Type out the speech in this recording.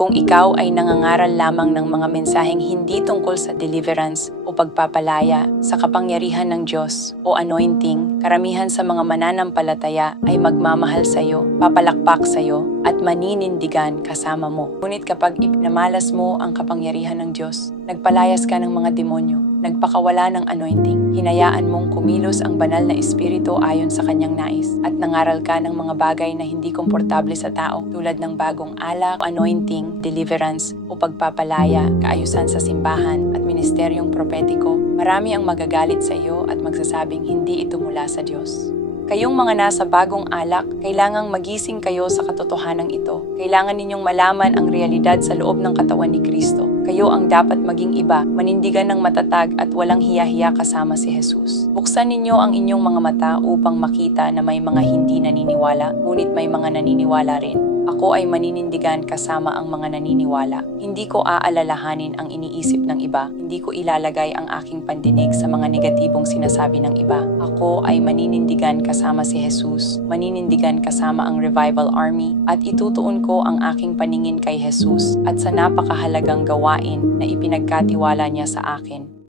Kung ikaw ay nangangaral lamang ng mga mensaheng hindi tungkol sa deliverance o pagpapalaya sa kapangyarihan ng Diyos o anointing, karamihan sa mga mananampalataya ay magmamahal sa iyo, papalakpak sa iyo, at maninindigan kasama mo. Ngunit kapag ipinamalas mo ang kapangyarihan ng Diyos, nagpalayas ka ng mga demonyo, nagpakawala ng anointing, hinayaan mong kumilos ang banal na espiritu ayon sa kanyang nais, at nangaral ka ng mga bagay na hindi komportable sa tao tulad ng bagong alak, anointing, deliverance o pagpapalaya, kaayusan sa simbahan at ministeryong propetiko, marami ang magagalit sa iyo at magsasabing hindi ito mula sa Diyos. Kayong mga nasa bagong alak, kailangang magising kayo sa katotohanan ito. Kailangan ninyong malaman ang realidad sa loob ng katawan ni Kristo. Kayo ang dapat maging iba, manindigan ng matatag at walang hiya-hiya kasama si Jesus. Buksan ninyo ang inyong mga mata upang makita na may mga hindi naniniwala, ngunit may mga naniniwala rin. Ako ay maninindigan kasama ang mga naniniwala. Hindi ko aalalahanin ang iniisip ng iba. Hindi ko ilalagay ang aking pandinig sa mga negatibong sinasabi ng iba. Ako ay maninindigan kasama si Jesus, maninindigan kasama ang Revival Army, at itutuon ko ang aking paningin kay Jesus at sa napakahalagang gawain na ipinagkatiwala niya sa akin.